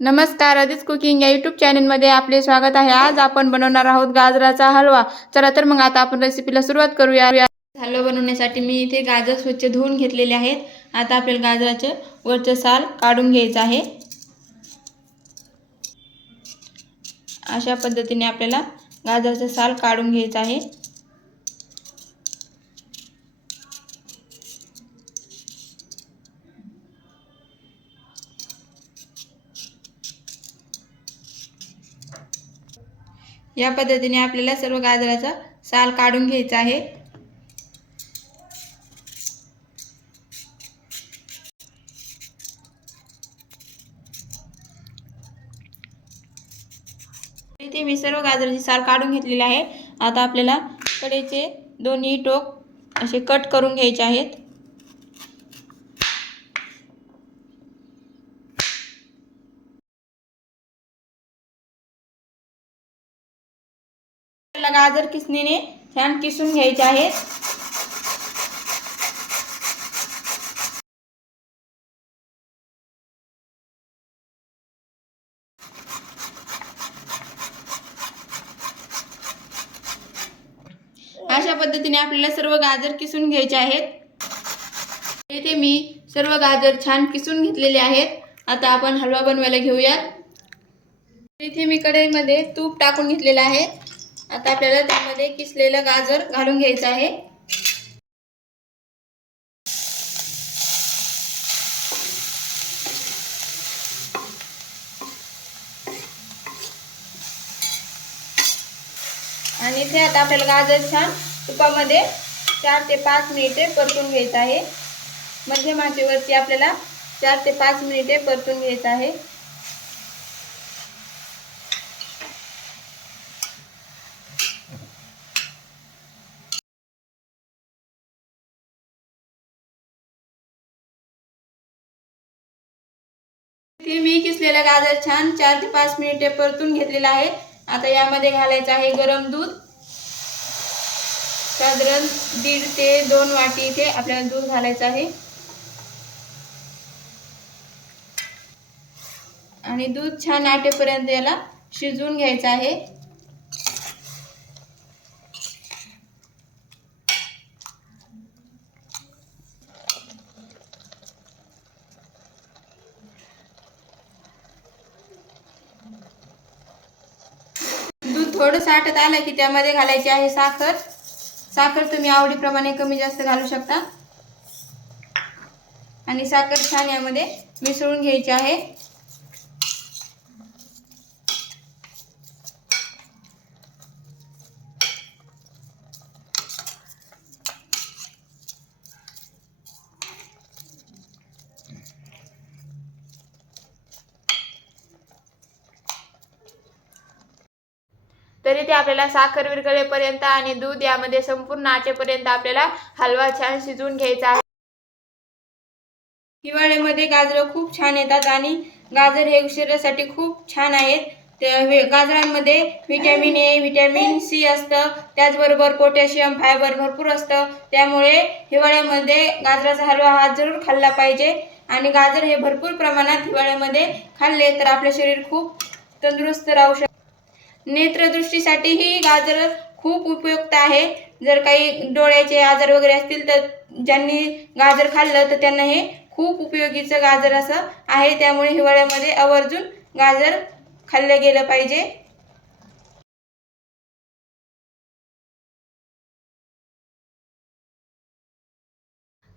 नमस्कार, आदित्य कुकिंग या यूट्यूब चॅनलमध्ये आपले स्वागत आहे। आज आपण बनवणार आहोत गाजराचा हलवा। चला तर मग आता आपण रेसिपीला सुरुवात करूया। हलवा बनवण्यासाठी मी इथे गाजर स्वच्छ धुवून घेतलेले आहेत। आता आपल्याला गाजराचे वरचे साल काढून घ्यायचे आहे। अशा पद्धतीने आपल्याला गाजराचे साल काढून घ्यायचे आहे। या पद्धतीने आपल्याला सर्व गाजराचा साल काढून घ्यायचा आहे। इथे मी सर्व गाजराचे साल काढून घेतलेले आहे। आता आपल्याला कढईचे दोन्ही टोक असे कट करून घ्यायचे आहेत। गाजर किसणीने छान किसून घ्यायचे आहेत। अशा पद्धतीने आपल्याला सर्व गाजर किसून घ्यायचे आहेत। इथे मी सर्व गाजर छान किसून घेतलेले आहेत। आता आपण हलवा बनवायला घेऊया। इथे मी कढईमध्ये तूप टाकून घेतलेले आहे। आता आपल्याला त्यामध्ये किसलेलं गाजर घालून घ्यायचं आहे। आणि इथे आता आपल्याला गाजर छान तुपामध्ये 4 ते 5 मिनिटे परतून घ्यायचं आहे। मध्यम आचेवरती आपल्याला 4 ते 5 मिनिटे परतून घ्यायचं आहे। इथे मी किसलेला गाजर छान 4 ते 5 मिनिटे परतून घेतलेला आहे। आता यामध्ये घालायचं आहे गरम दूध। साधारण 1.5 ते 2 वाटी इथे आपल्याला दूध घालायचं आहे। आणि दूध छान आटेपर्यंत याला शिजवून घ्यायचं आहे। थोडं साठत आलं की त्यामध्ये घालायची आहे साखर। साखर तुम्ही आवडीप्रमाणे कमी जास्त घालू शकता। आणि साखर छान यामध्ये मिसळून घ्यायची आहे। तरी ते आपल्याला साखर विरघळेपर्यंत आणि दूध यामध्ये संपूर्ण आचेपर्यंत आपल्याला हलवा छान शिजवून घ्यायचा आहे। हिवाळ्यामध्ये गाजर खूप छान येतात आणि गाजर हे शरीरासाठी खूप छान आहेत। गाजरांमध्ये व्हिटॅमिन ए, व्हिटॅमिन सी असतं, त्याचबरोबर पोटॅशियम, फायबर भरपूर असतं। त्यामुळे हिवाळ्यामध्ये गाजराचा हलवा हा जरूर खाल्ला पाहिजे। आणि गाजर हे भरपूर प्रमाणात हिवाळ्यामध्ये खाल्ले तर आपले शरीर खूप तंदुरुस्त राहू शकते। नेत्रदृष्टीसाठीही गाजर खूप उपयुक्त आहे। जर काही डोळ्याचे आजार वगैरे असतील तर ज्यांनी गाजर खाल्लं तर त्यांना हे खूप उपयोगीचं गाजर असं आहे। त्यामुळे हिवाळ्यामध्ये आवर्जून गाजर खाल्लं गेलं पाहिजे।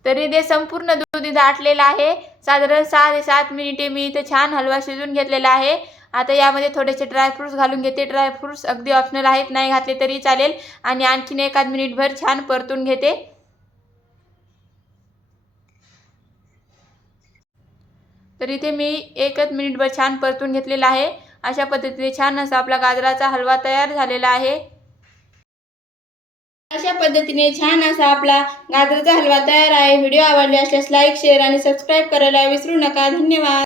तरी ते संपूर्ण दूध इथे आटलेलं आहे। साधारण 6 ते 7 मिनिटे मी इथे छान हलवा शिजवून घेतलेला आहे। आता यामध्ये थोडेसे ड्रायफ्रुट्स घालून घेते। ड्रायफ्रुट्स अगदी ऑप्शनल आहेत, नाही घातले तरी चालेल। आणि आणखीन 1 मिनिटभर छान परतून घेते। तर इथे मी 1 मिनिटभर छान परतून घेतलेला आहे। अशा पद्धतीने छान असा आपला गाजराचा हलवा तयार झालेला आहे। अशा पद्धतीने छान असा आपला गाजराचा हलवा तयार आहे। व्हिडिओ आवडला असल्यास लाईक, शेअर आणि सबस्क्राईब करायला विसरू नका। धन्यवाद।